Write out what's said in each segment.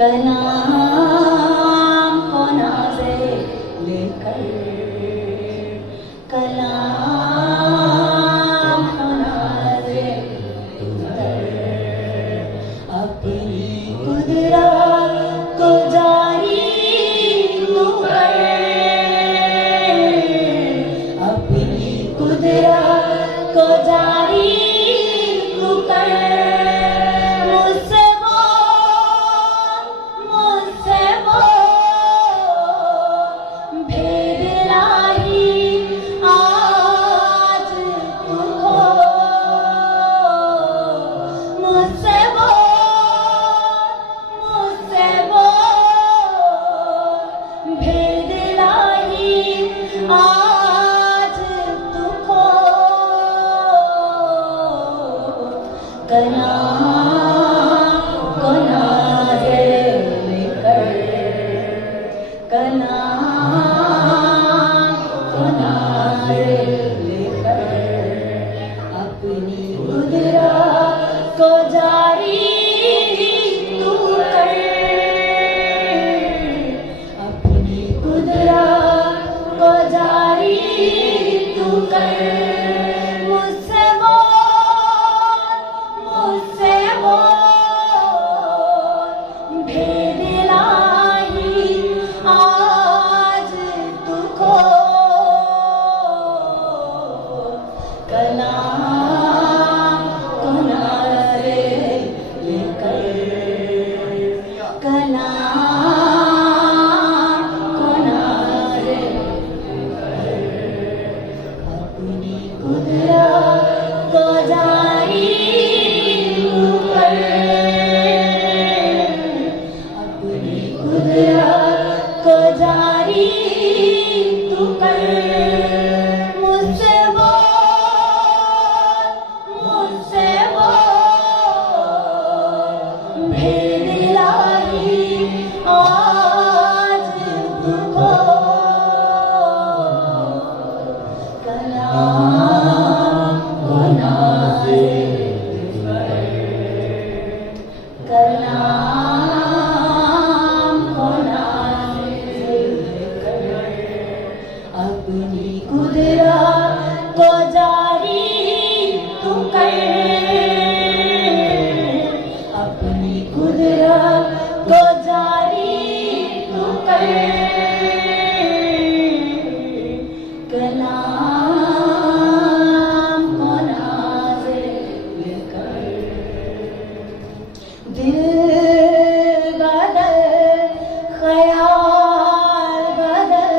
कलाम को नाज़े लेकर, कलाम को नाज़े लेकर, अपनी कुदरत को जारी तू कर, अपनी कुदरत को जारी तू कर। कलाम को नाज़े लेकर, कलाम को नाज़े लेकर, अपनी कुदरत को जारी तू कर, अपनी कुदरत को जारी तू कर। कलाम को नाज़े लेकर, कलाम को नाज़े लेकर, अपनी कुदरत को जारी तू कर, अपनी कुदरत को जारी तू कर। अपनी कुदरत को जारी तू कर, अपनी कुदरत को जारी तू कर। कलाम को नाज़े लेकर, दिल बदल ख्याल बदल,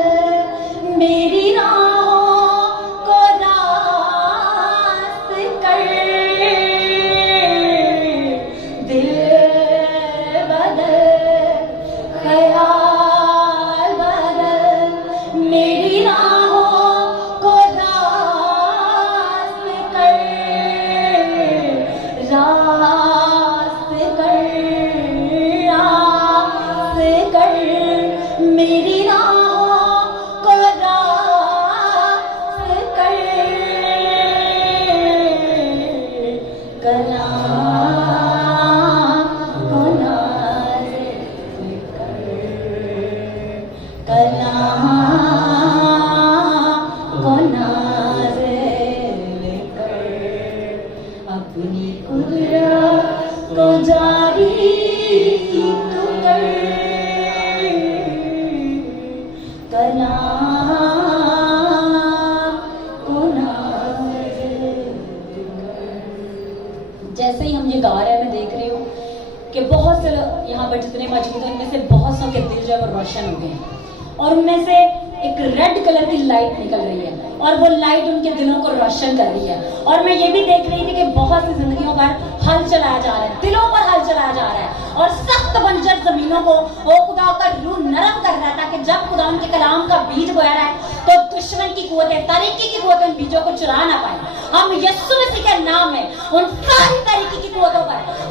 मेरी राहों को रास्त कर, दिल बदल ख्याल बदल, मेरी राहों को रास्त कर, रास्त कर, रास्त कर, मेरी राहों को रास्त कर। कलाम को नाज़े लेकर, कलाम को नाज़े लेकर, अपनी कुदरत को जारी तू कर, कलाम को नाज़े लेकर। जैसे ही हम ये गा रहे हैं, मैं देख रही हूँ कि बहुत से यहाँ पर जितने मौजूद हैं, इनमें से बहुत सौ के दिल जो है वो रोशन हो गए हैं, और उनमें से एक रेड कलर की लाइट निकल रही है, और वो लाइट उनके दिलों को रोशन कर रही है। और मैं ये भी देख रही थी कि बहुत सी जिंदगियों पर हल चलाया जा रहा है, दिलों पर हल चलाया जा रहा है, और सख्त बंजर जमीनों को वो खुदा का रूह नरम कर रहा है, ताकि जब खुदा उनके कलाम का बीज बोया रहा है तो दुश्मन की कुव्वतें, तारीकी की कुव्वतें उन बीजों को चुरा ना पाए। हम यीशु मसीह के नाम में उन सारी तारीकी की कुव्वतों पर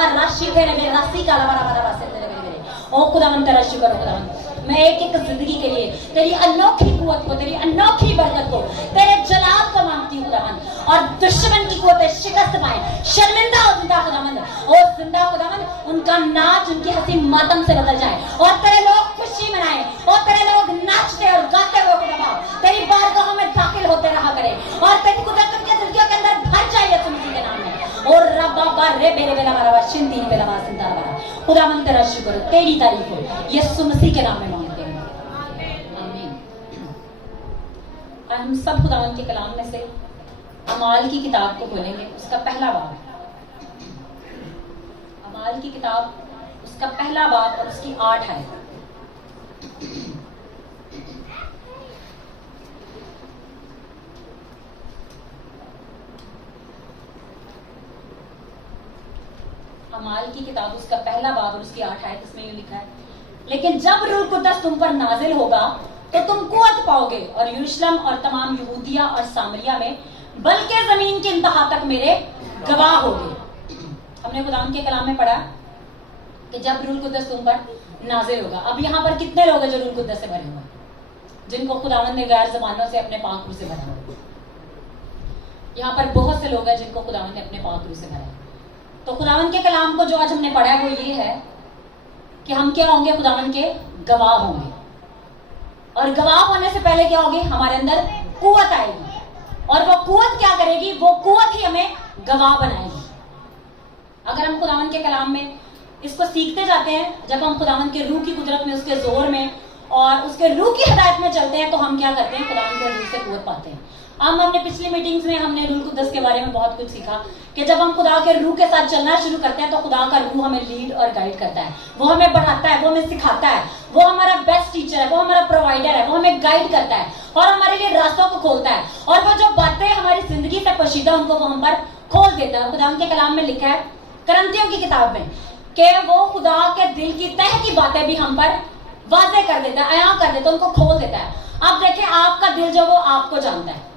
बाबा राशि तेरे मेरे राशि का लबा से तेरे मेरे ओ खुदावन तेरा शुक्र हो खुदावन। मैं एक एक जिंदगी के लिए तेरी अनोखी कुवत को, तेरी अनोखी बरकत को, तेरे जलाल को मांगती हूँ खुदावन। और दुश्मन की कुवतें शिकस्त पाए, शर्मिंदा हो जिंदा खुदावन, और जिंदा खुदावन उनका नाच, उनकी हंसी मातम से बदल जाए और तेरे लोग खुशी मनाए और तेरे लोग नाचते और गाते हुए खुदावन तेरी बारगाहों में दाखिल होते रहा करे और तेरी कुदरत के दिलकियों के अंदर भर जाए यीशु मसीह के नाम में। और रब्बा बारे बेरे बेला मारा शिंदी बेला मारा सिंदा मारा खुदावन तेरा शुक्र हो, तेरी तारीफ हो, यीशु मसीह के नाम में मांगते हैं, आमीन। हम सब खुदावन के कलाम में से अमाल की किताब को खोलेंगे, उसका पहला बाब, अमाल की किताब उसका पहला बाब और उसकी 8 है। अमाल की किताब उसका पहला बाब और उसकी 8 आयत, इसमें यूं लिखा है, लेकिन जब रूह कुद्दस तुम पर नाजिल होगा तो तुम कुव्वत पाओगे और यरूशलेम और तमाम यहूदिया और सामरिया में बल्कि जमीन के इंतहा तक मेरे गवाह होगे। हमने खुदावंद के कलाम में पढ़ा कि जब रूह कुद्दस तुम पर नाजिल होगा। अब यहाँ पर कितने लोग हैं जो रूह कुद्दस से भरे हुए, जिनको खुदावंद ने गैर जबानों से अपने पाक रूह से भरा? यहाँ पर बहुत से लोग हैं जिनको खुदावंद ने अपने पाक रूह से भरा। तो खुदावंद के कलाम को जो आज हमने पढ़ा है वो ये है कि हम क्या होंगे? खुदावंद के गवाह होंगे। और गवाह होने से पहले क्या होगी? हमारे अंदर कुव्वत आएगी और वो कुव्वत क्या करेगी? वो कुव्वत ही हमें गवाह बनाएगी। अगर हम खुदावंद के कलाम में इसको सीखते जाते हैं, जब हम खुदावंद के रूह की कुदरत में, उसके जोर में और उसके रूह की हिदायत में चलते हैं, तो हम क्या करते हैं? खुदावंद के रूह से कुव्वत पाते हैं। हम अपने पिछली मीटिंग्स में हमने रूह कुद्दस के बारे में बहुत कुछ सीखा कि जब हम खुदा के रूह के साथ चलना शुरू करते हैं तो खुदा का रूह हमें लीड और गाइड करता है, वो हमें बढ़ाता है, वो हमें सिखाता है, वो हमारा बेस्ट टीचर है, वो हमारा प्रोवाइडर है, वो हमें गाइड करता है और हमारे लिए रास्तों को खोलता है और वो जो बातें हमारी जिंदगी से पोशीदा उनको वो हम पर खोल देता है। खुदा के कलाम में लिखा है करंथियों की किताब में कि वो खुदा के दिल की तह की बातें भी हम पर वाज़ेह कर देता है, अयां कर देता है, उनको खोल देता है। अब देखिए, आपका दिल जो वो आपको जानता है,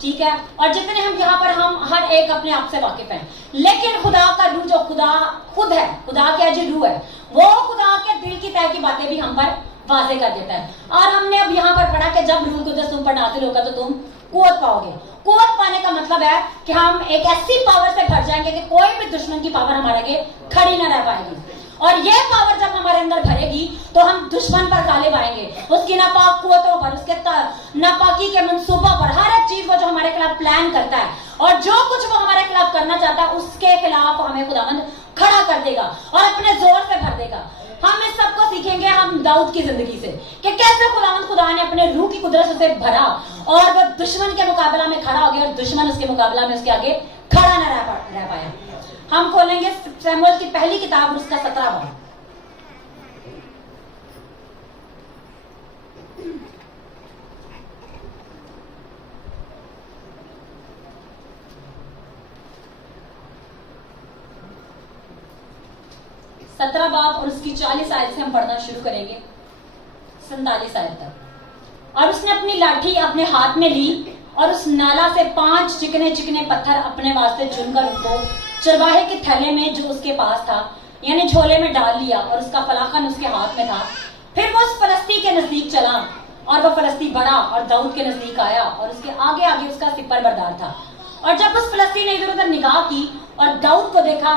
ठीक है, और जितने हम यहाँ पर हम हर एक अपने आप से वाकिफ हैं, लेकिन खुदा का रूह जो खुदा खुद है, खुदा क्या जो रूह है, वो खुदा के दिल की तह की बातें भी हम पर वाज़ेह कर देता है। और हमने अब यहाँ पर पढ़ा कि जब रूह कुद्दस तुम पर नाज़िल होगा तो तुम कुव्वत पाओगे। कुव्वत पाने का मतलब है कि हम एक ऐसी पावर से भर जाएंगे कि कोई भी दुश्मन की पावर हमारे आगे खड़ी न रह पाएगी। और ये पावर जब हमारे अंदर भरेगी तो हम दुश्मन पर गालिब आएंगे, उसकी नापाक कुव्वतों पर, उसके नापाकी के मंसूबों पर, हर एक चीज को जो हमारे खिलाफ प्लान करता है और जो कुछ वो हमारे खिलाफ करना चाहता है उसके खिलाफ हमें खुदावंद खड़ा कर देगा और अपने जोर से भर देगा। हम इस सबको सीखेंगे हम दाऊद की जिंदगी से कि कैसे खुदा ने अपने रूह की कुदरत से भरा और वो दुश्मन के मुकाबला में खड़ा हो गया और दुश्मन उसके मुकाबला में उसके आगे खड़ा न रह पाया। हम खोलेंगे शमूएल की पहली किताब, उसका 17 बाब। सत्रह बाब और उसकी 40 आयत से हम पढ़ना शुरू करेंगे 47 आयत तक। और उसने अपनी लाठी अपने हाथ में ली और उस नाला से 5 चिकने चिकने पत्थर अपने वास्ते चुनकर उनको चरवाहे के थैले में जो उसके पास था, यानी झोले में डाल लिया और उसका फलाखन उसके हाथ में था। फिर वो उस फलस्ती के नजदीक चला और वह फलस्ती बढ़ा और दाऊद के नजदीक आया और उसके आगे आगे उसका सिपर बरदार था। और जब उस फलस्ती ने इधर उधर निगाह की और दाऊद को देखा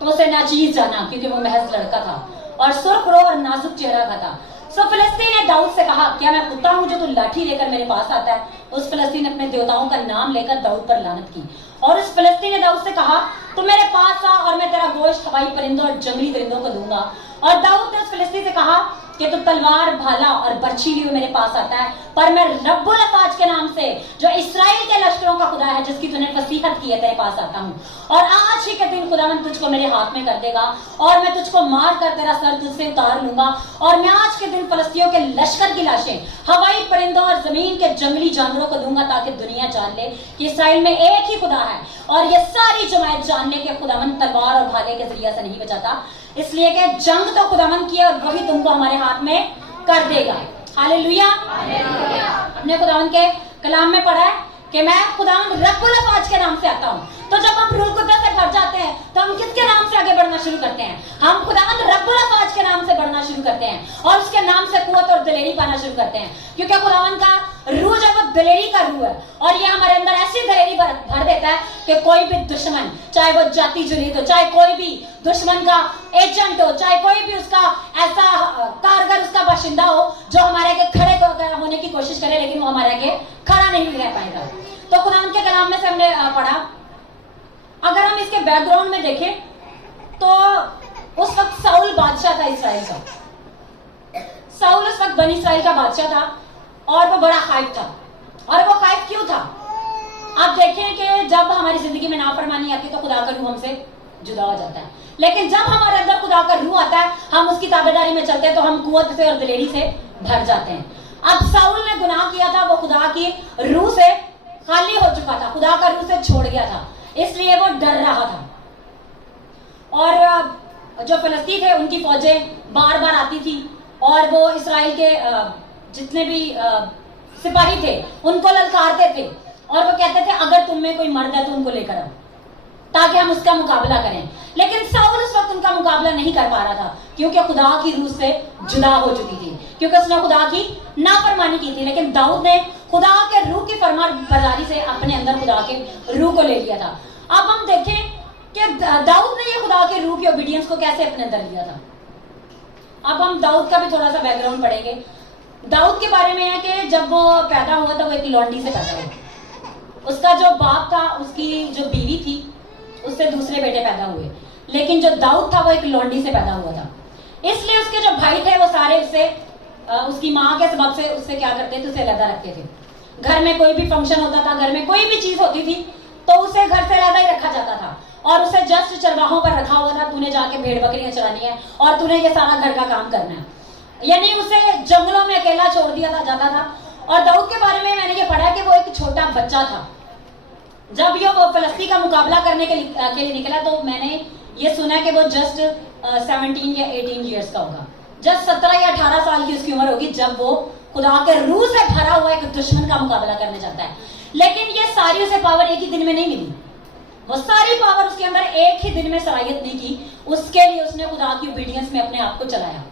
तो उसे नाचीज जाना, क्योंकि वो महज लड़का था और सुर्खरो और नाजुक चेहरा का था। सो फिलिस्तीन ने दाऊद से कहा, क्या मैं कुत्ता हूं जो तू लाठी लेकर मेरे पास आता है? उस फिलिस्तीन ने अपने देवताओं का नाम लेकर दाऊद पर लानत की। और उस फिलिस्तीन ने दाऊद से कहा, तू मेरे पास आ और मैं तेरा गोश्त हवाई परिंदों और जंगली परिंदों को दूंगा। और दाऊद ने उस फिलिस्तीन से कहा कि तू तलवार, भाला और बर्छी लिए मेरे पास आता है, पर मैं रब्बुल अफाज के नाम से जो इस्राएल के लश्करों का खुदा है, जिसकी तूने फसीहत की है, तेरे पास आता हूँ। और आज ही के दिन खुदावंद तुझको मेरे हाथ में कर देगा और मैं तुझको मार कर तेरा सर तुझसे उतार लूंगा। और मैं आज के दिन फलस्तियों के लश्कर की लाशें हवाई परिंदों और जमीन के जंगली जानवरों को दूंगा, ताकि दुनिया जान ले कि इस्राएल में एक ही खुदा है। और ये सारी जमायत जानने के खुदावंद तलवार और भाले के जरिए से नहीं बचाता, इसलिए कि जंग तो खुदावंद की है और वही तुमको हमारे हाथ में कर देगा। हालेलुया। हमने खुदावंद के कलाम में पढ़ा है कि मैं खुदावंद रब्बुल अफाज के नाम से आता हूँ। तो तो जब हम रूह कुद्दस से भर जाते हैं तो हम किसके नाम से आगे बढ़ना शुरू करते हैं? हम खुदावंद रब्बुल अफ़वाज के नाम से बढ़ना शुरू करते हैं और उसके नाम से कुव्वत और दिलेरी पाना शुरू करते हैं, क्योंकि खुदावंद का रूह जब वो दिलेरी का रूह है और ये हमारे अंदर ऐसी दिलेरी भर देता है कि कोई भी दुश्मन, चाहे वो जाति जुलीत हो, चाहे कोई भी दुश्मन का एजेंट हो, चाहे कोई भी उसका ऐसा कारगर उसका बाशिंदा हो जो हमारे आगे खड़े होने की कोशिश करे, लेकिन वो हमारे आगे खड़ा नहीं रह पाएगा। तो खुदावंद के कलाम में से हमने पढ़ा, अगर हम इसके बैकग्राउंड में देखें तो उस वक्त साउल बादशाह था इसराइल का। साउल उस वक्त बनी इसराइल का बादशाह था और वो बड़ा खौफ था। और वो खौफ क्यों था? आप देखें कि जब हमारी जिंदगी में नाफरमानी आती है तो खुदा का रूह हमसे जुदा हो जाता है, लेकिन जब हमारे अंदर खुदा का रूह आता है, हम उसकी ताबेदारी में चलते हैं तो हम कुव्वत से और दिलेरी से भर जाते हैं। अब साउल ने गुनाह किया था, वो खुदा की रूह से खाली हो चुका था, खुदा का रूह से छोड़ गया था, इसलिए वो डर रहा था। और जो फलस्तीन थे उनकी फौजें बार बार आती थी और वो इसराइल के जितने भी सिपाही थे उनको ललकारते थे और वो कहते थे अगर तुम में कोई मर्द है तो उनको लेकर आओ ताकि हम उसका मुकाबला करें। लेकिन साउल उस वक्त उनका मुकाबला नहीं कर पा रहा था क्योंकि खुदा की रूह से जुदा हो चुकी थी, क्योंकि उसने खुदा की नाफरमानी की थी। लेकिन दाऊद ने खुदा के रूह की फरमाबरदारी से अपने अंदर खुदा के रूह को ले लिया था। अब हम देखें कि दाऊद ने ये खुदा के रूह की ओबीडियंस को कैसे अपने अंदर लिया था। अब हम दाऊद का भी थोड़ा सा बैकग्राउंड पढ़ेंगे। दाऊद के बारे में है कि जब वो पैदा हुआ था वो एक लौंडी से पैदा हुआ। उसका जो बाप था, उसकी जो बीवी थी, उससे दूसरे बेटे पैदा हुए, लेकिन जो दाऊद था वो एक लौंडी से पैदा हुआ था। इसलिए उसके जो भाई थे वो सारे उससे उसकी माँ के सबब से उससे क्या करते थे, उसे अलग रखते थे। घर में कोई भी फंक्शन होता था, घर में कोई भी चीज होती थी तो उसे घर से अलग ही रखा जाता था और उसे जस्ट चरवाहों पर रखा हुआ था, तूने जाके भेड़ बकरियां चरानी है और तूने ये सारा घर का काम करना है, यानी उसे जंगलों में अकेला छोड़ दिया जाता था। और दाऊद के बारे में मैंने ये पढ़ा कि वो एक छोटा बच्चा था। जब ये वो फलस्तीन का मुकाबला करने के लिए निकला तो मैंने ये सुना कि वो जस्ट 17 या 18 ईयर्स का होगा, जस्ट 17 या 18 साल की उसकी उम्र होगी जब वो खुदा के रूह से भरा हुआ एक दुश्मन का मुकाबला करने जाता है। लेकिन ये सारी उसे पावर एक ही दिन में नहीं मिली, वो सारी पावर उसके अंदर एक ही दिन में सराहियत नहीं की। उसके लिए उसने खुदा की ओबीडियंस में अपने आप को चलाया।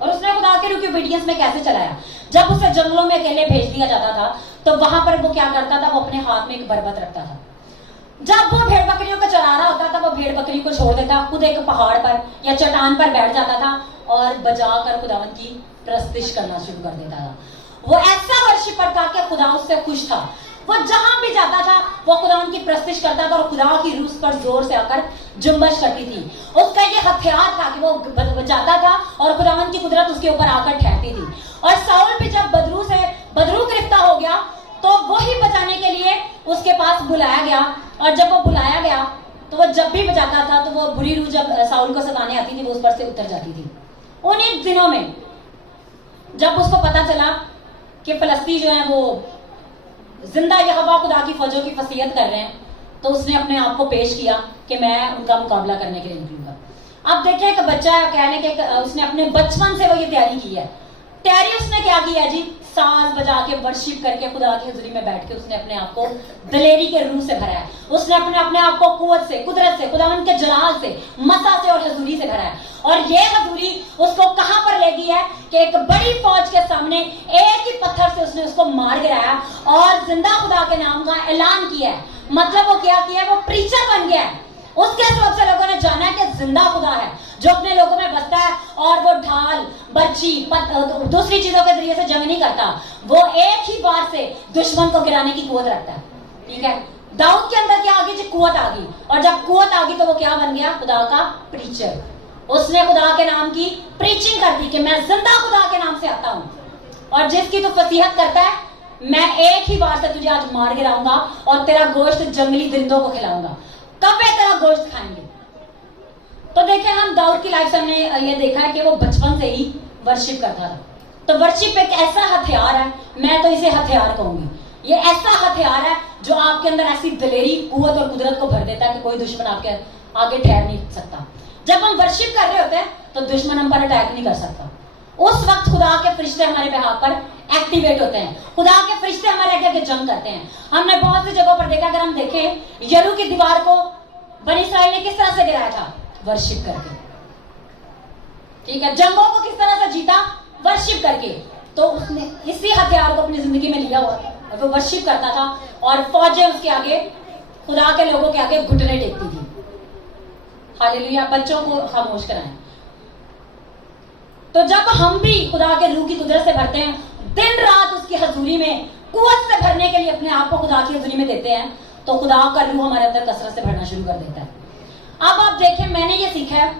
और उसने खुदा के रूह की ओबीडियंस में कैसे चलाया? जब उसे जंगलों में अकेले भेज दिया जाता था तो वहां पर वो क्या करता था, वो अपने हाथ में एक बरबत रखता था। जब वो भेड़ बकरियों को चरा रहा होता था वो भेड़ बकरी को छोड़ देता, खुद एक पहाड़ पर या चट्टान पर बैठ जाता था और बजाकर खुदावन की प्रस्तिश करना शुरू कर देता था। वो ऐसा वर्शिपर था कि खुदा उससे खुश था। वो जहां भी जाता था वो खुदावन की प्रस्तिश करता था और खुदा की रूह पर जोर से आकर जुम्बश करती थी। उसका ये हथियार था कि वो जाता था और खुदावन की कुदरत उसके ऊपर आकर ठहरती थी। और साउल भी जब बदरू गिरफ्तार हो गया तो वही बचाने के लिए उसके पास बुलाया गया। और जब वो बुलाया गया तो वो जब भी बचाता था तो वो बुरी रूह जब साउल को सताने आती थी वो उस पर से उतर जाती थी। उन्हीं दिनों में जब उसको पता चला कि फलस्तीन जो है वो जिंदा यहोवा खुदा की फौजों की फसीयत कर रहे हैं तो उसने अपने आप को पेश किया कि मैं उनका मुकाबला करने के लिए निकलूंगा। अब देखिए एक बच्चा कहने के उसने अपने बचपन से वो ये तैयारी की है। तैयारी उसने क्या की है जी, सांस बजा के वर्शिप करके खुदा की हुजूरी में बैठ के उसने अपने आप को दलेरी के रूह से भरा है। उसने अपने आप को कुव्वत से, कुदरत से, खुदावन के जलाल से, मसा से और हजूरी से भरा है। और ये हजूरी उसको कहां पर ले गई है कि एक बड़ी फौज के सामने एक ही पत्थर से उसने उसको मार गिराया और जिंदा खुदा के नाम का ऐलान किया है। मतलब वो क्या किया है, वो प्रीचर बन गया है। उसके सबब से लोगों ने जाना है कि जिंदा खुदा है जो अपने लोगों में बसता है और वो ढाल, बर्छी, दूसरी चीजों के जरिए से जंग नहीं करता, वो एक ही बार से दुश्मन को गिराने की कुव्वत रखता है। ठीक है, दाऊद के अंदर क्या आ गई जी, कुव्वत आ गई। और जब कुव्वत आ गई तो वो क्या बन गया, खुदा का प्रीचर। उसने खुदा के नाम की प्रीचिंग कर दी कि मैं जिंदा खुदा के नाम से आता हूं और जिसकी तू फसीहत करता है मैं एक ही बार से तुझे आज मार गिराऊंगा और तेरा गोश्त जंगली दरिंदों को खिलाऊंगा। कब वे तेरा गोश्त खाएंगे? तो देखिए हम दाऊद की लाइफ से हमने ये देखा है कि वो बचपन से ही वर्शिप करता था। तो वर्शिप एक ऐसा हथियार है, मैं तो इसे हथियार कहूंगी। ये ऐसा हथियार है जो आपके अंदर ऐसी दलेरी, कुव्वत और कुदरत को भर देता है कि कोई दुश्मन आपके आगे ठहर नहीं सकता। जब हम वर्शिप कर रहे होते हैं तो दुश्मन हम पर अटैक नहीं कर सकता। उस वक्त खुदा के फरिश्ते हमारे बिहाफ पर एक्टिवेट होते हैं, खुदा के फरिश्ते हमारे आगे आगे जंग करते हैं। हमने बहुत सी जगहों पर देखा, अगर हम देखें यरू की दीवार को बनी इस्राएल ने किस तरह से गिराया था, वर्शिप करके। ठीक है, जंगों को किस तरह से जीता, वर्शिप करके। तो उसने इसी हथियार को अपनी जिंदगी में लिया हुआ और वो वर्शिप करता था, और फौजें उसके आगे, खुदा के लोगों के आगे घुटने टेकती थी। हालेलुया। बच्चों को खामोश कराएं। तो जब हम भी खुदा के रूह की कुदरत से भरते हैं, दिन रात उसकी हजूरी में कुव्वत से भरने के लिए अपने आप को खुदा की हजूरी में देते हैं, तो खुदा का रूह हमारे अंदर कसरत से भरना शुरू कर देता है। अब आप देखें, मैंने ये सीखा है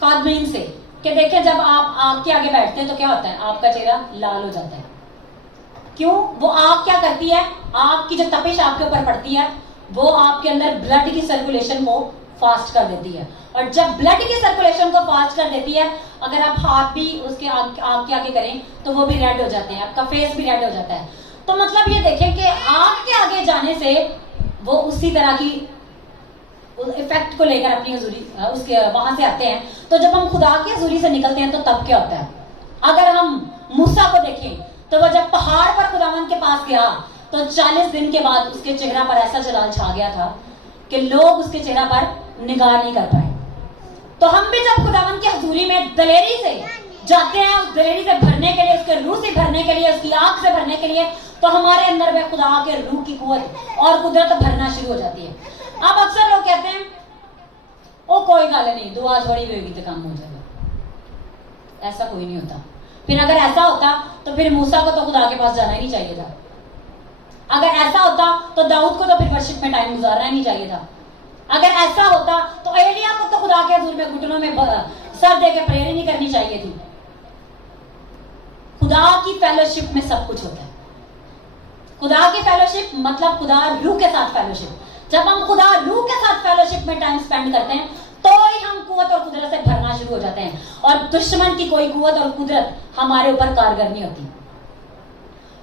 खादमीन से कि देखें, जब आप आग के आगे बैठते हैं तो क्या होता है, आपका चेहरा लाल हो जाता है। क्यों? वो आग क्या करती है, आग की जो तपिश आपके ऊपर पड़ती है वो आपके अंदर ब्लड की सर्कुलेशन को फास्ट कर देती है, और जब ब्लड की सर्कुलेशन को फास्ट कर देती है, अगर आप हाथ भी उसके आग के आगे करें तो वो भी रेड हो जाते हैं, आपका फेस भी रेड हो जाता है। तो मतलब ये देखें कि आग के आगे जाने से वो उसी तरह की इफेक्ट को लेकर अपनी हजूरी उसके वहां से आते हैं। तो जब हम खुदा की हजूरी से निकलते हैं तो तब क्या होता है, अगर हम मूसा को देखें तो वह जब पहाड़ पर खुदावंद के पास गया तो 40 दिन के बाद उसके चेहरा पर ऐसा जलाल छा गया था कि लोग उसके चेहरा पर निगाह नहीं कर पाए। तो हम भी जब खुदावंद की हजूरी में दलेरी से जाते हैं, उस दलेरी से भरने के लिए, उसके रूह से भरने के लिए, उसकी आंख से भरने के लिए, तो हमारे अंदर वह खुदा के रूह की कुव्वत और कुदरत भरना शुरू हो जाती है। अब अक्सर लोग कहते हैं ओ कोई गल नहीं, दुआ थोड़ी भी होगी तो काम हो जाएगा। ऐसा कोई नहीं होता। फिर अगर ऐसा होता तो फिर मूसा को तो खुदा के पास जाना ही नहीं चाहिए था। अगर ऐसा होता तो दाऊद को तो फिर वर्शिप में टाइम गुजारना ही नहीं चाहिए था। अगर ऐसा होता तो एलिया को तो खुदा के हुजूर में घुटनों में सर दे के प्रेयर ही नहीं करनी चाहिए थी। खुदा की फेलोशिप में सब कुछ होता है। खुदा की फेलोशिप मतलब खुदा रूह के साथ फेलोशिप। जब हम खुदा रूह के साथ फेलोशिप में टाइम स्पेंड करते हैं तो ही हम कुव्वत और कुदरत से भरना शुरू हो जाते हैं, और दुश्मन की कोई कुव्वत और कुदरत हमारे ऊपर कारगर नहीं होती,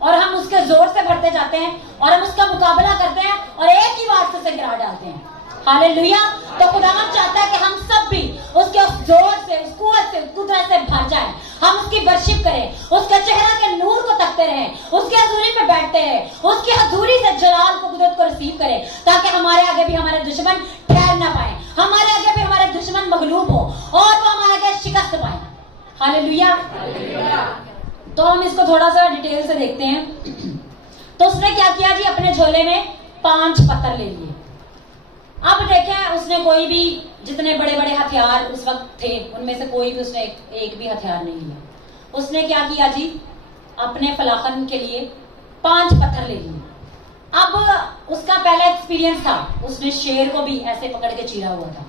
और हम उसके जोर से भरते जाते हैं और हम उसका मुकाबला करते हैं और एक ही बार से गिरा डालते हैं। हालेलुया। तो खुदावंद चाहता है कि हम सब भी उसके उस जोर से, उस कुव्वत से, उस कुदरत से भर जाएं। हम उसकी वर्शिप करें, उसके चेहरा के नूर को तकते रहें, उसकी हजूरी में बैठते हैं, उसकी हजूरी से जलाल को, कुदरत को रिसीव करें, ताकि हमारे आगे भी हमारे दुश्मन ठहर ना पाए, हमारे आगे भी हमारे दुश्मन मगलूब हो और वो हमारे आगे शिकस्त पाए। हालेलुया। तो हम इसको थोड़ा सा डिटेल से देखते हैं। तो उसने क्या किया जी, अपने झोले में 5 पत्थर ले लिए। अब देखें, उसने कोई भी, जितने बड़े बड़े हथियार उस वक्त थे उनमें से कोई भी उसने एक भी हथियार नहीं लिया। उसने क्या किया जी, अपने फलाखन के लिए 5 पत्थर ले लिए। अब उसका पहला एक्सपीरियंस था, उसने शेर को भी ऐसे पकड़ के चीरा हुआ था।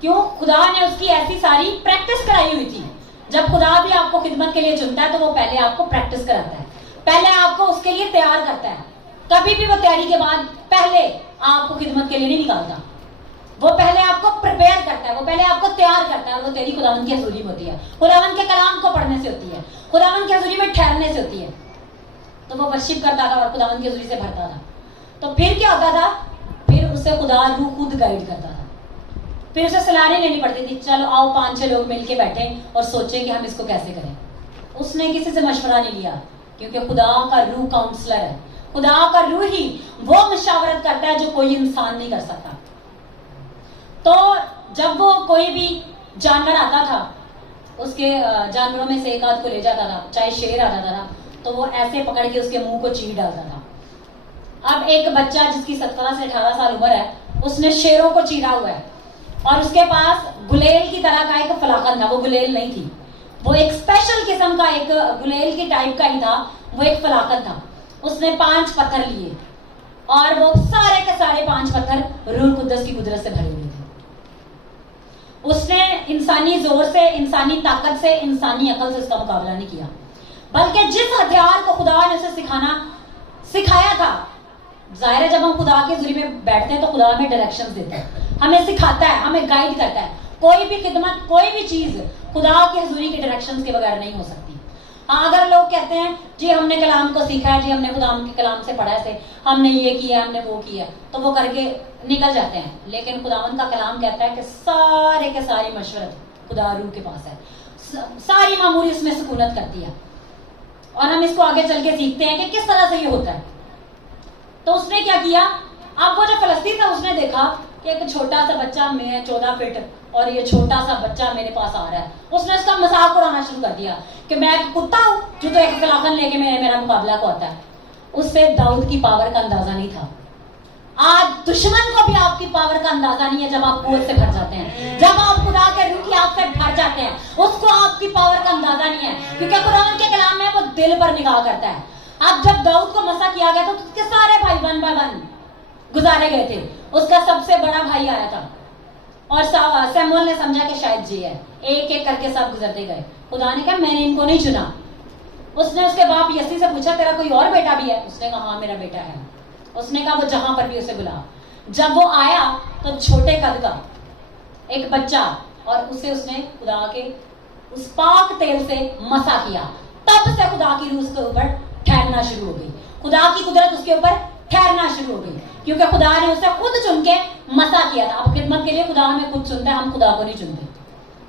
क्यों? खुदा ने उसकी ऐसी सारी प्रैक्टिस कराई हुई थी। जब खुदा भी आपको खिदमत के लिए चुनता है तो वो पहले आपको प्रैक्टिस कराता है, पहले आपको उसके लिए तैयार करता है। कभी भी वो तैयारी के बाद पहले आपको खिदमत के लिए नहीं निकालता, वो पहले आपको प्रिपेयर करता है, वो पहले आपको तैयार करता है, और वो तेरी खुदावंद की हजूरी में होती है, खुदावंद के कलाम को पढ़ने से होती है, खुदावंद की हजूरी में ठहरने से होती है। तो वो वर्शिप करता था और खुदावंद की हजूरी से भरता था। तो फिर क्या होता था, फिर उसे खुदा रूह खुद गाइड करता था। फिर उसे सलाह नहीं लेनी पड़ती थी, चलो आओ 5-6 लोग मिलके बैठे और सोचें कि हम इसको कैसे करें। उसने किसी से मशवरा नहीं लिया, क्योंकि खुदा का रूह काउंसलर है। खुदा का रूह ही वो मशावरत करता है जो कोई इंसान नहीं कर सकता। तो जब वो कोई भी जानवर आता था, उसके जानवरों में से एक आध को ले जाता था, चाहे शेर आता था, तो वो ऐसे पकड़ के उसके मुंह को चीर डालता था। अब एक बच्चा जिसकी 17 से 18 साल उम्र है, उसने शेरों को चीरा हुआ है, और उसके पास गुलेल की तरह का एक फलाखन था। वो गुलेल नहीं थी, वो एक स्पेशल किस्म का, एक गुलेल की टाइप का ही था, वो एक फलाखन था। उसने 5 पत्थर लिए और वो सारे के सारे 5 पत्थर रूह कुद्दस की कुदरत से भरे हुए थे। उसने इंसानी जोर से, इंसानी ताकत से, इंसानी अकल से उसका मुकाबला नहीं किया, बल्कि जिस हथियार को खुदा ने उसे सिखाया था। जाहिर है, जब हम खुदा की हजूरी में बैठते हैं तो खुदा हमें डायरेक्शंस देता है, हमें सिखाता है, हमें गाइड करता है। कोई भी खिदमत, कोई भी चीज खुदा की हजूरी के डायरेक्शंस के बगैर नहीं हो सकती। अगर लोग कहते हैं जी हमने कलाम को सीखा है, जी हमने खुदा के कलाम से पढ़ा है, हमने ये किया, हमने वो किया, तो वो करके निकल जाते हैं। लेकिन खुदावंद का कलाम कहता है कि सारे के सारे मशवरत खुदा रूह के पास है, सारी मामूली उसमें सुकूनत कर दिया। और हम इसको आगे चल के सीखते हैं कि किस तरह से ये होता है। तो उसने क्या किया, अब वो जो फलस्तीन था उसने देखा कि एक छोटा सा बच्चा, मैं 14 फीट और ये छोटा सा बच्चा मेरे पास आ रहा है। उसने उसका मजाक उड़ाना शुरू कर दिया कि मैं एक कुत्ता हूं जो तो एक फलाफन लेके मेरा मुकाबला को आता है। उससे दाऊद की पावर का अंदाजा नहीं था। आज दुश्मन को भी आपकी पावर का अंदाजा नहीं है जब आप कुवत से भर जाते हैं, जब आप खुदा के रूह की आग से भर जाते हैं, उसको आपकी पावर का अंदाजा नहीं है, क्योंकि कुरान के कलाम में वो दिल पर निगाह करता है। अब जब दाऊद को मसा किया गया तो उसके सारे भाई वन बाय वन गुजारे गए थे। उसका सबसे बड़ा भाई आया था और सैमुअल ने समझा कि शायद जी है। एक एक करके सब गुजरते गए। खुदा ने कहा मैंने इनको नहीं चुना। उसने उसके बाप यसी से पूछा तेरा कोई और बेटा भी है? उसने कहा हाँ मेरा बेटा है। उसने कहा वो जहां पर भी उसे बुला। जब वो आया तो छोटे कद का एक बच्चा, और उसने खुदा के उस पाक तेल से मसा किया। तब से खुदा की रूह उसके ऊपर ठहरना शुरू हो गई, खुदा की कुदरत उसके ऊपर ठहरना शुरू हो गई, क्योंकि खुदा ने उसे खुद चुन के मसा किया था। अब खिदमत के लिए खुदा हमें खुद चुनता है, हम खुदा को नहीं चुनते।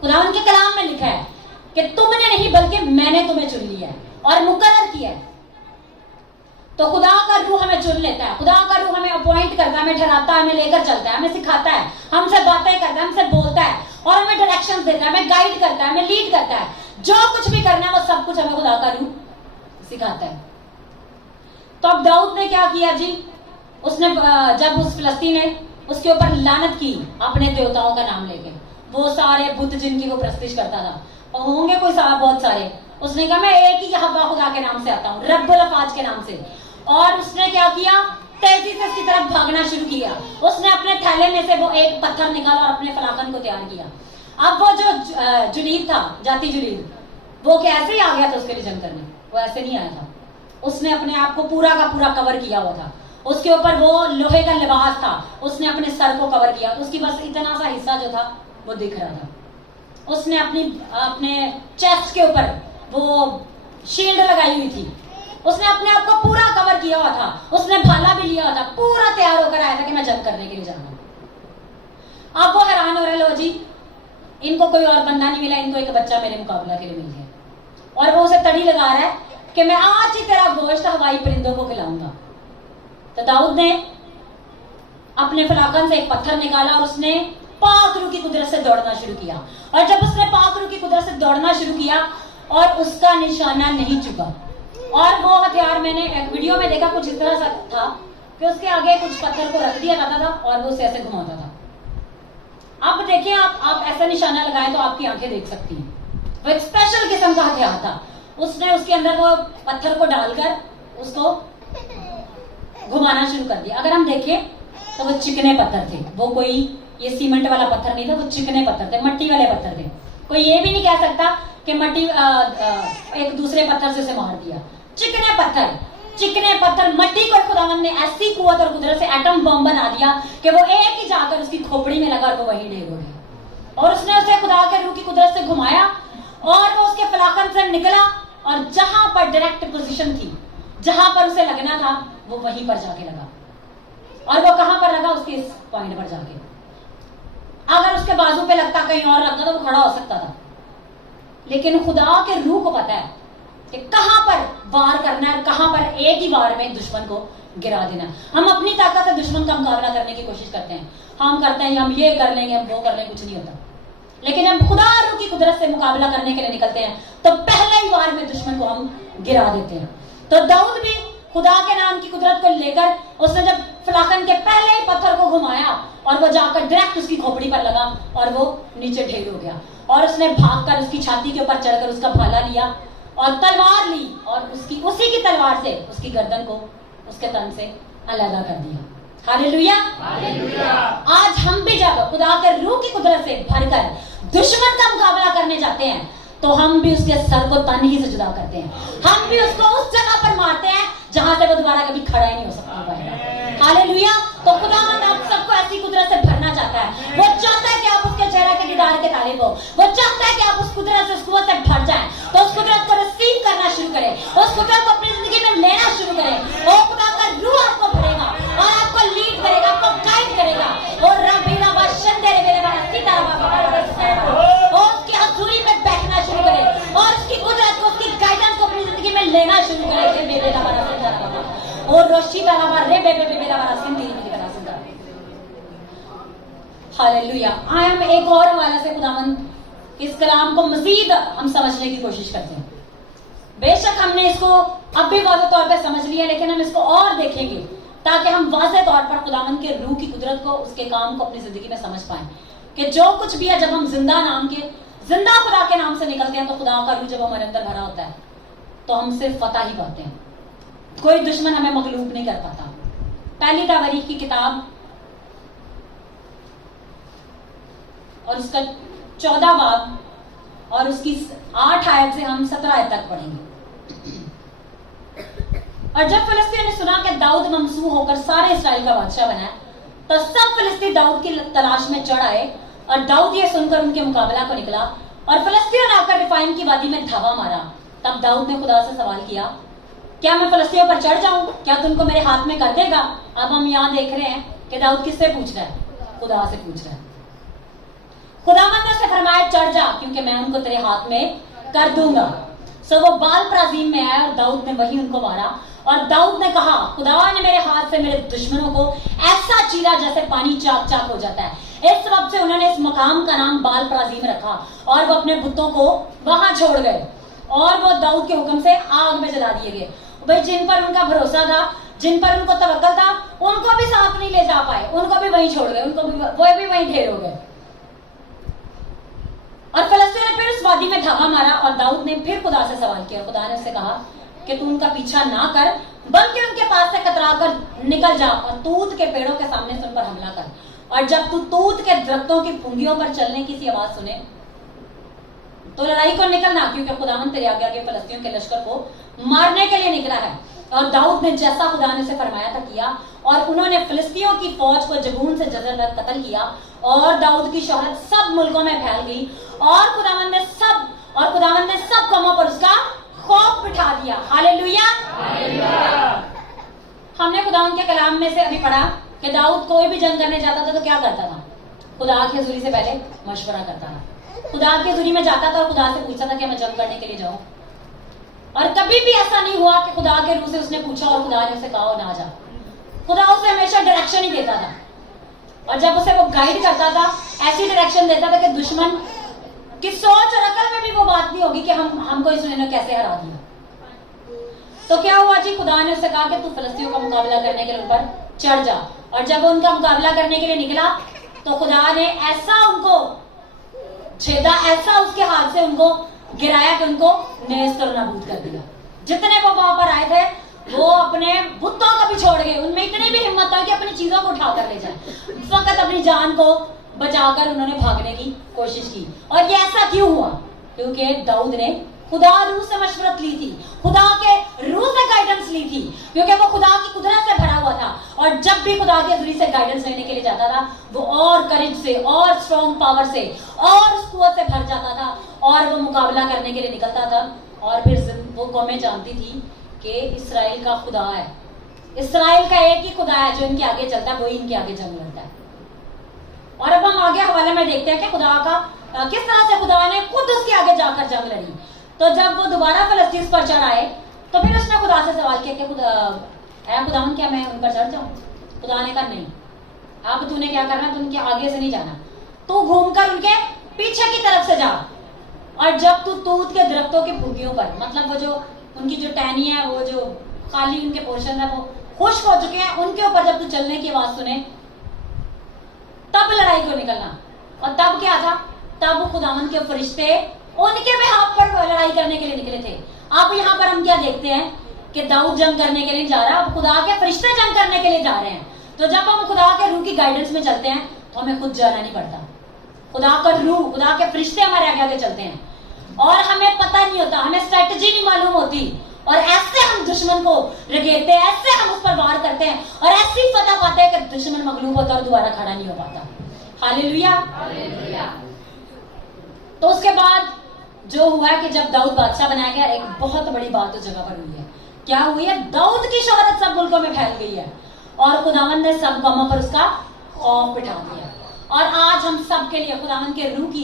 खुदा उनके कलाम में लिखा है कि तुमने नहीं बल्कि मैंने तुम्हें चुन लिया है और मुकर्रर किया है। तो खुदा का रूह हमें चुन लेता है, खुदा का रूह हमें अपॉइंट करता है, हमें ठहराता है, हमें लेकर चलता है, हमें सिखाता है, हमसे बातें करता है, हमसे बोलता है और हमें डायरेक्शंस देता है, हमें गाइड करता है, हमें लीड करता है। जो कुछ भी करना है वो सब कुछ हमें खुदा का रूह सिखाता है। तो अब दाऊद ने क्या किया जी, उसने जब उस फिलिस्तीन ने उसके ऊपर लानत की अपने देवताओं का नाम लेके, वो सारे बुत जिनकी वो प्रस्तिश करता था, और होंगे कोई बहुत सारे, उसने कहा मैं एक ही यहोवा खुदा के नाम से आता हूँ, रब्बुल अफाज के नाम से। और उसने क्या किया, तेजी से उसकी तरफ भागना शुरू किया। उसने अपने थैले में से वो एक पत्थर निकाला और अपने फलाकन को तैयार किया। अब वो जो जुलीद था, जाती जुलीद, वो कैसे ही आ गया था उसके लिए जंग करने? वो ऐसे नहीं आया था। उसने अपने आप को पूरा का पूरा कवर किया हुआ था, उसके ऊपर वो लोहे का लिबास था, उसने अपने सर को कवर किया, उसकी बस इतना सा हिस्सा जो था वो दिख रहा था। उसने अपने चेस्ट के ऊपर वो शील्ड लगाई हुई थी, उसने अपने आप को पूरा कवर किया हुआ था, उसने भाला भी लिया हुआ था, पूरा तैयार होकर आया था कि मैं जंग करने के लिए जाऊंगा। अब वो हैरान हो रहे, लो जी इनको कोई और बंदा नहीं मिला, इनको एक बच्चा मेरे मुकाबला के लिए मिल गया। और वो उसे तड़ी लगा रहा है कि मैं आज ही तेरा गोश्त हवाई परिंदों को खिलाऊंगा। तो दाऊद ने अपने फलाकन से एक पत्थर निकाला और उसने पाक रूह की कुदरत से दौड़ना शुरू किया। और जब उसने पाक रूह की कुदरत से दौड़ना शुरू किया और उसका निशाना नहीं चुका, और वो हथियार मैंने एक वीडियो में देखा, कुछ इस तरह सा था कि उसके आगे कुछ पत्थर को रख दिया जाता था और वो उसे ऐसे घुमाता था। अब देखिए, आप ऐसा निशाना लगाए तो आपकी आंखें देख सकती हैं। वो एक स्पेशल किस्म का हथियार था। उसने उसके अंदर वो पत्थर को डालकर उसको घुमाना शुरू कर दिया। अगर हम देखें तो वो चिकने पत्थर थे, वो कोई ये सीमेंट वाला पत्थर नहीं था, वो चिकने पत्थर थे, मट्टी वाले पत्थर थे। कोई ये भी नहीं कह सकता कि मट्टी एक दूसरे पत्थर से उसे मार दिया। चिकने पत्थर मट्टी को खुदावंद ने ऐसी कुव्वत और कुदरत से एटम बम बना दिया कि वो एक ही जाकर उसकी खोपड़ी में लगा और वो वहीं ढेर हो गया। और उसने उसे खुदा के रूह की कुदरत से घुमाया और वो उसके फलाकन से निकला और जहां पर डायरेक्ट पोजीशन थी, जहां पर उसे लगना था, वो वहीं पर जाके लगा। और वो कहां पर लगा? उसके इस पॉइंट पर जाके। अगर उसके बाजू पे लगता, कहीं और लगता, तो वो खड़ा हो सकता था। लेकिन खुदा के रूह को पता है कि कहां पर वार करना है, कहां पर एक ही वार में दुश्मन को गिरा देना। हम अपनी ताकत से दुश्मन का मुकाबला करने की कोशिश करते हैं, हम करते हैं हम ये कर लेंगे, हम वो कर लेंगे, कुछ नहीं होता। लेकिन हम खुदा रूह की कुदरत से मुकाबला करने के लिए निकलते हैं तो पहले ही वार में दुश्मन को हम गिरा देते हैं। तो दाऊद भी खुदा के नाम की कुदरत को लेकर उसने जब फलाकन के पहले ही पत्थर को घुमाया और वो जाकर डायरेक्ट उसकी खोपड़ी पर लगा और वो नीचे ढेर हो गया। और उसने भागकर उसकी छाती के ऊपर चढ़कर उसका भाला लिया और तलवार ली और उसी की तलवार से उसकी गर्दन को उसके तन से अलग कर दिया। हालेलुया। आज हम भी जब खुदा के रूह की कुदरत से भरकर दुश्मन का मुकाबला करने जाते हैं तो हम भी उसके सर को तन ही से जुदा करते हैं। हम भी उसको उस जगह पर मारते हैं जहां से वो दोबारा कभी खड़ा ही नहीं हो सकता। हालेलुया। तो खुदावंद आप सबको ऐसी कुदरत से भरना चाहता है। वो चाहता है कि आप उसके चेहरे के दीदार के तालिब हो। वो चाहता है कि आप उस कुदरत से, उस कुव्वत से भर जाएं। तो उस कुदरत को रिसीव करना शुरू करें, उस कुदरत को अपनी जिंदगी में लेना शुरू करें। और खुदा का रूह आपको भरेगा और आपको लीड करेगा, आपको गाइड करेगा। और रबीना बशंदे मेरे बारा सीता और उसकी हजूरी में बैठना शुरू करें। बे बे ला बरा सिंदा बाबा और रोशी ताला बा रे बे बे बे ला बरा सिंदी नहीं करा सिंदा। हालेलुया। आए हम एक और हवाले से खुदावंद इस कलाम को मजीद हम समझने की कोशिश करते हैं। बेशक हमने इसको अब भी वाज़ेह तौर पे समझ लिया, लेकिन हम इसको और देखेंगे ताकि हम वाज़ेह तौर पर खुदावंद के रूह की कुदरत को, उसके काम को अपनी जिंदगी में समझ पाएं कि जो कुछ भी है, जब हम जिंदा खुदा के नाम से निकलते हैं तो खुदा का रूह जब हमारे अंदर भरा होता है तो हम सिर्फ फतह ही पाते हैं, कोई दुश्मन हमें मगलूब नहीं कर पाता। पहली तवारीख की किताब और उसका 14 बाब और उसकी 8 आयत से हम 17 आयत तक पढ़ेंगे। और जब फिलिस्तीन ने सुना कि दाऊद ममसूह होकर सारे इस्राएल का बादशाह बना है, तो सब फिलिस्तीन दाऊद की तलाश में चढ़ आए और दाऊद ये सुनकर उनके मुकाबला को निकला और फिलिस्तीन आकर रिफाइम की वादी में धावा मारा। तब दाऊद ने खुदा से सवाल किया, क्या मैं फिलिस्तीनियों पर चढ़ जाऊं? क्या तुमको मेरे हाथ में कर देगा? अब हम यहाँ देख रहे हैं कि दाऊद किससे पूछ रहा है? खुदा से पूछ रहा है। खुदावंद ने उससे फरमाया, चढ़ जा, क्योंकि मैं उनको तेरे हाथ में कर दूंगा। सो वो बाल प्राजीम में आया और दाऊद ने वही उनको मारा। और दाऊद ने कहा, खुदा ने मेरे हाथ से मेरे दुश्मनों को ऐसा चीरा जैसे पानी चाक चाक हो जाता है। इस सबब से उन्होंने इस मकाम का नाम बाल प्राजीम रखा और वो अपने बुतों को वहां छोड़ गए और वो दाऊद के हुक्म से आग में जला दिए गए। भाई जिन पर उनका भरोसा था, जिन पर उनको तवक्कल था, उनको भी साथ नहीं ले जा पाए, उनको भी वहीं छोड़ गए, उनको भी वो भी वहीं ढेर हो गए। और फिलिस्तीन ने फिर उस वादी में धावा मारा और दाऊद ने फिर खुदा से सवाल किया। खुदा ने उससे कहा कि तू उनका पीछा ना कर, बल्कि उनके पास से कतरा कर निकल जा और तूत के पेड़ों के सामने से उन पर हमला कर। और जब तू तूत के दरख्तों की पुंगियों पर चलने की सी आवाज सुने तो लड़ाई को निकलना, क्योंकि खुदावंद तेरे आगे आगे फिलिस्तीनियों के लश्कर को मारने के लिए निकला है। और दाऊद ने जैसा खुदा ने उसे फरमाया था किया और उन्होंने फिलिस्तीनियों की फौज को जबून से जजर तक कत्ल किया और दाऊद की शोहरत सब मुल्कों में फैल गई और खुदावंद ने सब कौमों पर उसका खौफ बिठा दिया। हालेलुया। हमने खुदावंद के कलाम में से अभी पढ़ा कि दाऊद कोई भी जंग करने जाता था तो क्या करता था? खुदा की हजूरी से पहले मशवरा करता था, खुदा की हजूरी में जाता था और खुदा से पूछता था कि मैं जंग करने के लिए जाऊं। और कभी भी ऐसा नहीं हुआ कि खुदा के रूह से उसने पूछा और खुदा ने उसे कहा ना जा। खुदा उसे हमेशा डायरेक्शन ही देता था और जब उसे वो गाइड करता था, ऐसी डायरेक्शन देता था कि दुश्मन की सोच और अकल में भी वो बात नहीं होगी कि हमको इसने कैसे हरा दिया। तो क्या हुआ जी? खुदा ने उससे कहा कि तू फिलिस्तीनियों का मुकाबला करने के लिए ऊपर चढ़ जा। और जब उनका मुकाबला करने के लिए निकला तो खुदा ने ऐसा उनको छेदा, ऐसा उसके हाथ से उनको गिराया कि उनको नेस्त और नाबूद कर दिया। जितने वो वहां पर आए थे वो अपने बुतों को भी छोड़ गए। उनमें इतनी भी हिम्मत था कि अपनी चीजों को उठा कर ले जाए, फकत अपनी जान को बचाकर उन्होंने भागने की कोशिश की। और ये ऐसा क्यों हुआ? क्योंकि दाऊद ने खुदा रूह से मशवरत ली थी, खुदा के रूह से गाइडेंस ली थी, क्योंकि वो खुदा की कुदरत से भरा हुआ था। और जब भी खुदा के हजूरी से गाइडेंस लेने के लिए जाता था वो और करेज से और स्ट्रॉन्ग पावर से और उस कुव्वत से भर जाता था और वो मुकाबला करने के लिए निकलता था। और फिर वो कौमें जानती थी कि इस्राएल का खुदा है, इस्राएल का एक ही खुदा है जो इनके आगे चलता है, वही इनके आगे जंग लड़ता है। और अब हम आगे हवाले में देखते हैं कि खुदा का किस तरह से खुदा ने खुद उसके आगे जाकर जंग लड़ी। तो जब वो दोबारा फिलिस्तीन पर चढ़ आए तो फिर उसने खुदा से सवाल किया कि खुदावन क्या मैं उन पर चढ़ जाऊं? खुदा ने कहा नहीं, अब तूने क्या करना, तू उनके आगे से नहीं जाना, तू घूमकर उनके पीछे की तरफ से जा। और जब तू तूत के दरख्तों की पुंगियों पर, मतलब वो जो उनकी जो टहनी है, वो जो खाली उनके पोर्शन है वो खुश्क हो चुके हैं, उनके ऊपर जब तू चलने की आवाज सुने तब लड़ाई को निकलना। और तब क्या था? तब खुदावन के फरिश्ते उनके बिहाफ पर लड़ाई करने के लिए निकले थे। अब यहाँ पर हम क्या देखते हैं कि दाऊद जंग करने के लिए जा रहा है, अब खुदा के फरिश्ते जंग करने के लिए जा रहे हैं। तो जब हम खुदा के रूह की गाइडेंस में चलते हैं तो हमें खुद जाना नहीं पड़ता, खुदा का रूह, खुदा के फरिश्ते हमारे आगे आगे चलते हैं और हमें पता नहीं होता, हमें स्ट्रेटजी नहीं मालूम होती और ऐसे हम दुश्मन को रगेते हैं, ऐसे हम उस पर वार करते हैं और ऐसे ही फतह पाते हैं कि दुश्मन मगलूब होता और दोबारा खड़ा नहीं हो पाता। हालेलुया। तो उसके बाद जो हुआ कि जब दाऊद बादशाह बनाया गया, एक बहुत बड़ी बात उस जगह पर हुई है। क्या हुई है? दाऊद की शोहरत सब मुल्कों में फैल गई है और खुदावंद ने सब कौमों पर उसका खौफ बिठा दिया। और आज हम सब के लिए खुदावंद के रूह की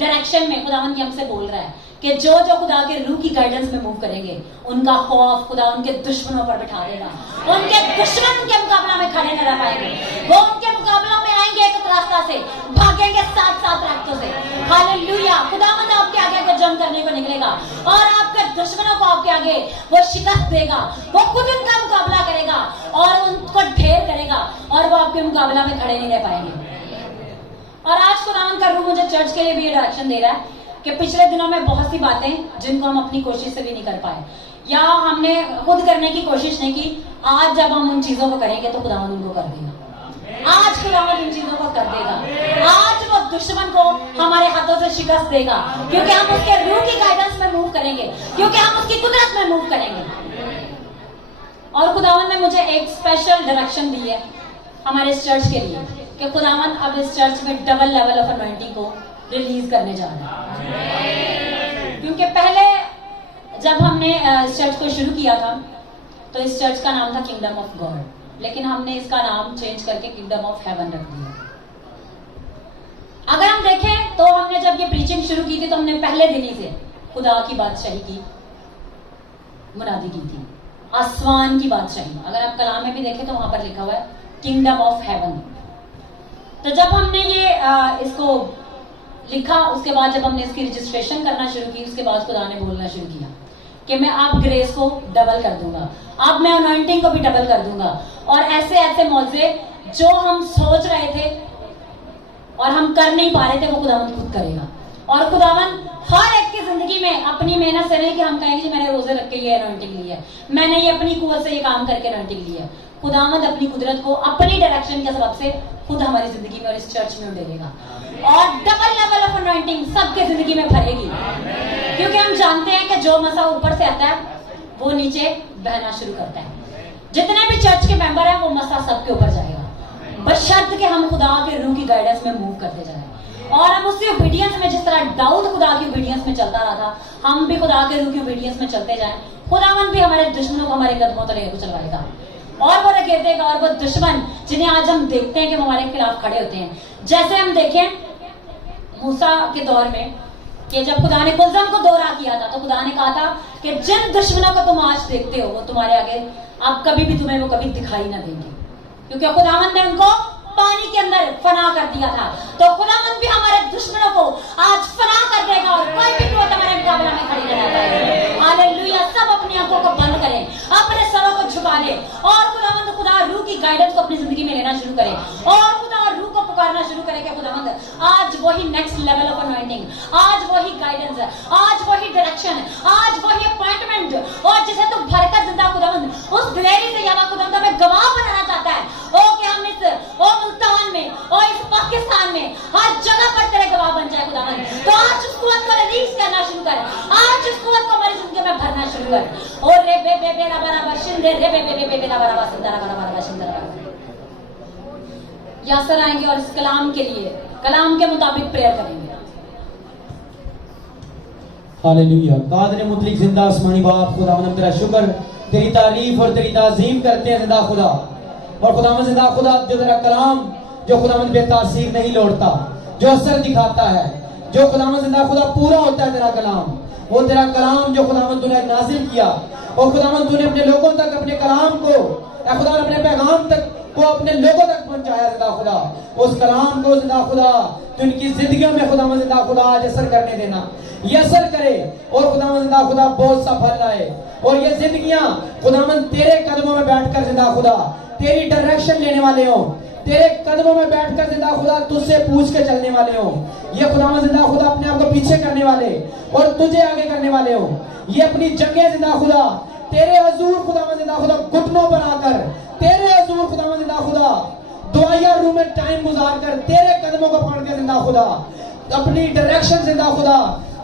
डायरेक्शन में खुदावन की हमसे बोल रहा है कि जो जो खुदा के रूह की गाइडेंस में मूव करेंगे, उनका खौफ खुदा उनके दुश्मनों पर बिठा देगा। उनके दुश्मन उनके मुकाबला में खड़े न रह पाएंगे। वो उनके मुकाबला में आएंगे एक रास्ता से, भागेंगे 7-7 रास्तों से। हालेलुया। खुदावंद आपके आगे को जंग करने को निकलेगा और आपके दुश्मनों को आपके आगे वो शिकस्त देगा। वो खुद उनका मुकाबला करेगा और उनको ढेर करेगा और वो आपके मुकाबला में खड़े नहीं रह पाएंगे। और आज खुदावंद का रूह मुझे चर्च के लिए भी डायरेक्शन दे रहा है कि पिछले दिनों में बहुत सी बातें जिनको हम अपनी कोशिश से भी नहीं कर पाए या हमने खुद करने की कोशिश नहीं की, आज जब हम उन चीजों को करेंगे तो खुदावंद उनको कर देगा। आज खुदावंद उन चीजों को कर देगा। आज वो दुश्मन को हमारे हाथों से शिकस्त देगा, क्योंकि हम उसके रूह की गाइडेंस में मूव करेंगे, क्योंकि हम उसकी कुदरत में मूव करेंगे। और खुदावंद ने मुझे एक स्पेशल डायरेक्शन दी है हमारे इस चर्च के लिए कि खुदावंद अब इस चर्च में डबल लेवल ऑफ अनॉइंटिंग को रिलीज करने जा रहे हैं। क्योंकि पहले जब हमने इस चर्च को शुरू किया था तो इस चर्च का नाम था किंगडम ऑफ गॉड, लेकिन हमने इसका नाम चेंज करके किंगडम ऑफ हेवन रख दिया। अगर हम देखें तो हमने जब ये प्रीचिंग शुरू की थी तो हमने पहले दिन ही से खुदा की बादशाही की मुनादी की थी, आसमान की बादशाही। अगर आप कलाम में भी देखें तो वहां पर लिखा हुआ है किंगडम ऑफ हेवन। तो जब हमने ये इसको लिखा, उसके बाद जब हमने इसकी रजिस्ट्रेशन करना शुरू की, उसके बाद खुदा ने बोलना शुरू किया कि मैं आप ग्रेस को डबल कर दूंगा, अब मैं अनॉइंटिंग को भी डबल कर दूंगा। और ऐसे ऐसे मौजे जो हम सोच रहे थे और हम कर नहीं पा रहे थे, वो खुदावन खुद करेगा। और खुदावन हर एक की जिंदगी में अपनी मेहनत से नहीं कि हम कहेंगे मैंने रोजे रख के ये अनॉइंटिंग ली है, मैंने ये अपनी कुव्वत से ये काम करके अनॉइंटिंग ली है। खुदावंद अपनी कुदरत को अपनी डायरेक्शन के सबब से खुद हमारी जिंदगी में और इस चर्च में उड़ेगा और डबल लेवल ऑफ अनॉइंटिंग सबके जिंदगी में भरेगी। क्योंकि हम जानते हैं कि जो मसा ऊपर से आता है वो नीचे बहना शुरू करता है। जितने भी चर्च के मेंबर हैं वो मसा सबके ऊपर जाएगा, बशर्त कि हम खुदा के रूह की गाइडेंस में मूव करते जाएं और हम उसकी ओबीडियंस में, जिस तरह दाऊद खुदा की ओबीडियंस में चलता रहा था, हम भी खुदा के रूह की ओबीडियंस में चलते जाएं। खुदावन भी हमारे दुश्मनों को हमारे कदमों तले चलवाएगा और वो रखें देगा। और वो दुश्मन जिन्हें आज हम देखते हैं कि हमारे खिलाफ खड़े होते हैं, जैसे हम देखें मूसा के दौर में कि जब खुदा ने कुलजम को दौरा किया था तो खुदा ने कहा था कि जिन दुश्मनों को तुम आज देखते हो वो तुम्हारे आगे अब कभी भी तुम्हें वो कभी दिखाई ना देंगे, क्योंकि खुदावंद ने उनको पानी के अंदर फना कर दिया था। तो खुदावंद भी हमारे दुश्मनों को आज फना कर देगा और कोई भी कुव्वत हमारे मुकाबला में खड़ी नहीं रहेगी। हालेलुया। सब अपनी आंखों को बंद करें, अपने सरों को झुका दें और खुदावंद खुदा रूह की गाइडेंस को अपनी जिंदगी में लेना शुरू करें और खुदा रूह को पुकारना शुरू करें कि खुदावंद आज वही नेक्स्ट लेवल ऑफ अनॉइंटिंग, आज वही गाइडेंस, आज वही डायरेक्शन, आज वही अपॉइंटमेंट और जिसे तू भरकर जिंदा खुदावंद उस दिलेरी से यावा खुदावंद हमें गवाह बनाना चाहता है। ओ कि हम इस मुल्तान में और इस पाकिस्तान में हर जगह पर तेरे गवाह बन जाए खुदावंद। तो आज उस कुव्वत को रिलीज करना शुरू कर, आज उस कुव्वत को हमारी जिंदगी में भरना शुरू कर। और रे बे बे बेरा बराबर शिंदे रे बे बे बे बेरा बराबर सिंदरा बराबर शिंदरा यासर आएंगे और इस कलाम के लिए कलाम के मुताबिक प्रेयर करेंगे। हालेलुया। कादर मुतलिक जिंदा आसमानी बाप खुदावंद हम तेरा शुक्र, तेरी तारीफ और तेरी ताज़ीम करते हैं जिंदा खुदा। और खुदावंद जिंदा खुदा जो तेरा कलाम जो खुदावंद बेतासीर नहीं लौटता, जो असर दिखाता है, जो खुदावंद जिंदा खुदा पूरा होता है तेरा कलाम, वो तेरा कलाम जो खुदावंद तूने नाजिल किया और खुदावंद तूने अपने लोगों तक अपने कलाम को खुदा अपने पैगाम तक को अपने लोगों तक पहुंचाया जिंदा खुदा। उस कलाम को जिंदा खुदा तो इनकी जिंदगियों में खुदावंद जिंदा खुदा आज असर करने देना, ये असर करे और खुदावंद जिंदा खुदा बहुत सा फल लाए और ये जिंदगियां खुदावंद तेरे कदमों में बैठकर जिंदा खुदा तेरी डायरेक्शन लेने वाले हो, तेरे कदमों में बैठकर जिंदा खुदा तुझसे पूछ के चलने वाले हो। ये खुदावंद जिंदा खुदा अपने आप को पीछे करने वाले और तुझे आगे करने वाले हो। ये अपनी जगह जिंदा खुदा तेरे हजूर खुदावंद जिंदा खुदा घुटनों पर आकर तेरे हजूर खुदावंद जिंदा खुदा दुआया रूम में टाइम गुजार कर तेरे कदमों को पकड़ के जिंदा खुदा अपनी डायरेक्शन जिंदा खुदा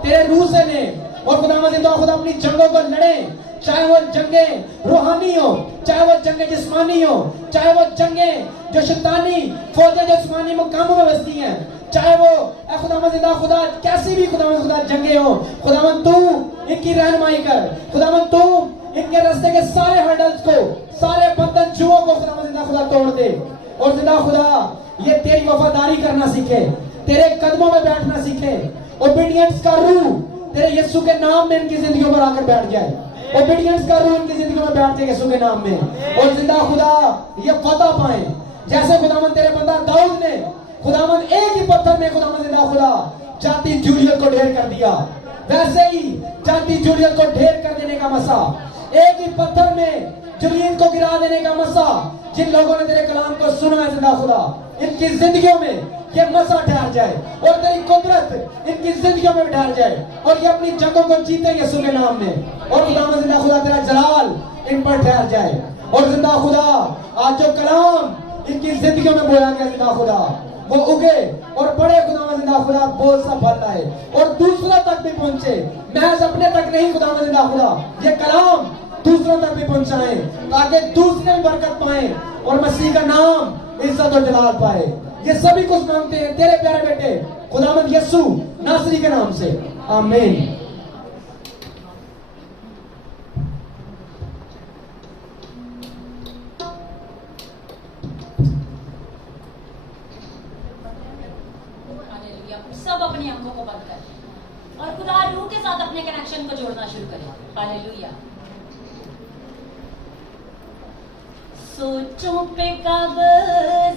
तेरे रूह से ले और खुदावंद जिंदा खुदा अपनी जंगों को लड़े, चाहे वो जंगे रूहानी हो, चाहे वो जंगे जिस्मानी हो, चाहे वो जंगे जो शैतानी फौजें जिस्मानी मुकामों में बसती हैं, चाहे वो खुदावंद जिंदा खुदा कैसी भी खुदावंद खुदा जंगे हो, खुदावंद तू इनकी रहनुमाई कर, खुदावंद तू इनके रास्ते के सारे हर्डल्स को, सारे बंधन जुओं को खुदावंद जिंदा खुदा तोड़ दे और जिंदा खुदा ये तेरी वफादारी करना सीखे, तेरे कदमों में बैठना सीखे ओबीडियंस का रूह तेरे यीशु के नाम में इनकी जिंदगियों पर आकर बैठ जाए। ओबीडियंस का रूह इनकी जिंदगी में बैठ जाए यीशु के नाम में, और जिंदा खुदा ये फतह पाए। जैसे खुदावन तेरे बंदा दाऊद ने खुदावन एक ही पत्थर में खुदावन जिंदा खुदा जाति जूलियत को ढेर कर दिया, वैसे ही जाति जूलियत को ढेर कर देने का मसा, एक ही पत्थर में जुलियत को गिरा देने का मसा, जिन लोगों ने तेरे कलाम को सुना है जिंदा खुदा, इनकी जिंदगियों में ये मसा ठहर जाए और तेरी कुदरत इनकी जिंदगियों में ठहर जाए और ये अपनी जंगों को जीते यीशु के नाम में। और खुदा जिंदा खुदा तेरा जलाल इन पर ठहर जाए। और जिंदा खुदा आज जो कलाम इनकी जिंदगियों में बोला गया जिंदा खुदा वो उगे और बड़े खुदा जिंदा खुदा बहुत सा फल लाए और दूसरों तक भी पहुंचे। महज अपने तक नहीं खुदा जिंदा खुदा ये कलाम दूसरों तक भी पहुंचाए ताकि दूसरे भी बरकत पाए और मसीह का नाम इज्जत और जलाल पाए। ये सभी कुछ मांगते हैं तेरे प्यारे बेटे खुदावंद यीशु नासरी के नाम से, आमीन। सब अपनी आंखों को बंद करें और खुदा रूह के साथ अपने कनेक्शन को जोड़ना शुरू करें। हालेलुया। सोचों पे कब्जा